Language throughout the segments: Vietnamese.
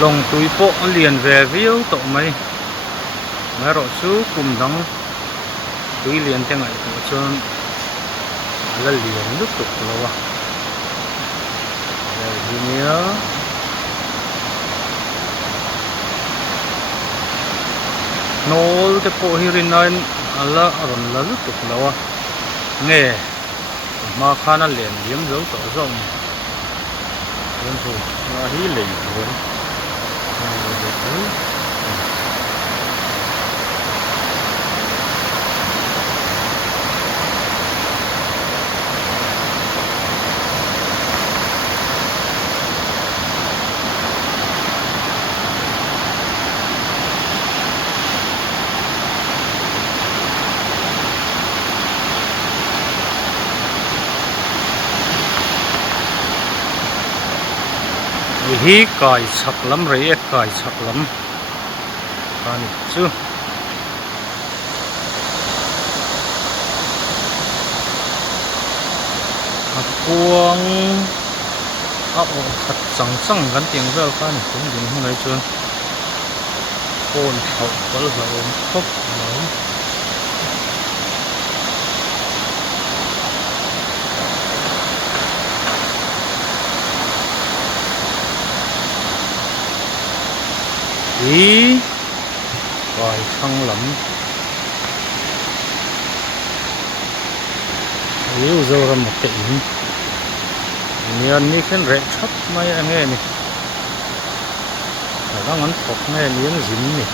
long tui po lian ve viu to mai ngaro chu kum dang tui lian te ngai to chon la lian lu tuk lawa hinia nol te po hirin nain ala ron la lu tuk lawa nge ma khana lian yem zo to zong ren thu la hi lei ren hi kai chak lam rei e kai chak lam ani chu apuang a o khat chang chang kan tiang vel ka ni tum ding hunai chun phone thau kal ha om khop mai ý rồi phân lẫm yếu dâu ra một cái in miền mi khen rẻ thấp mấy anh nghe nè đang ngắn phọc nghe miếng dính nè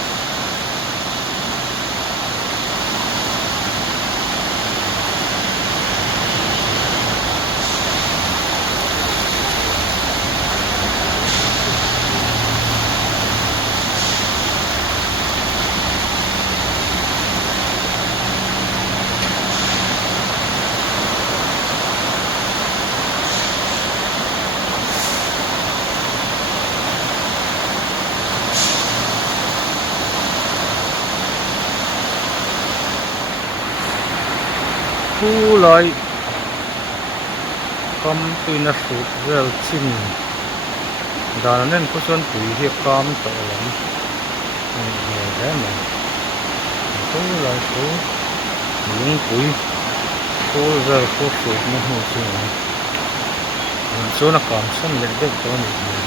thu lại cầm tùy na sụt vel chim đàn nên có xuân tùy hiệp cam tổ lắm nhiều thế mà thu lại số những tùy thu vel có sụt nó hồ chim số nó còn xuân lên được cho mình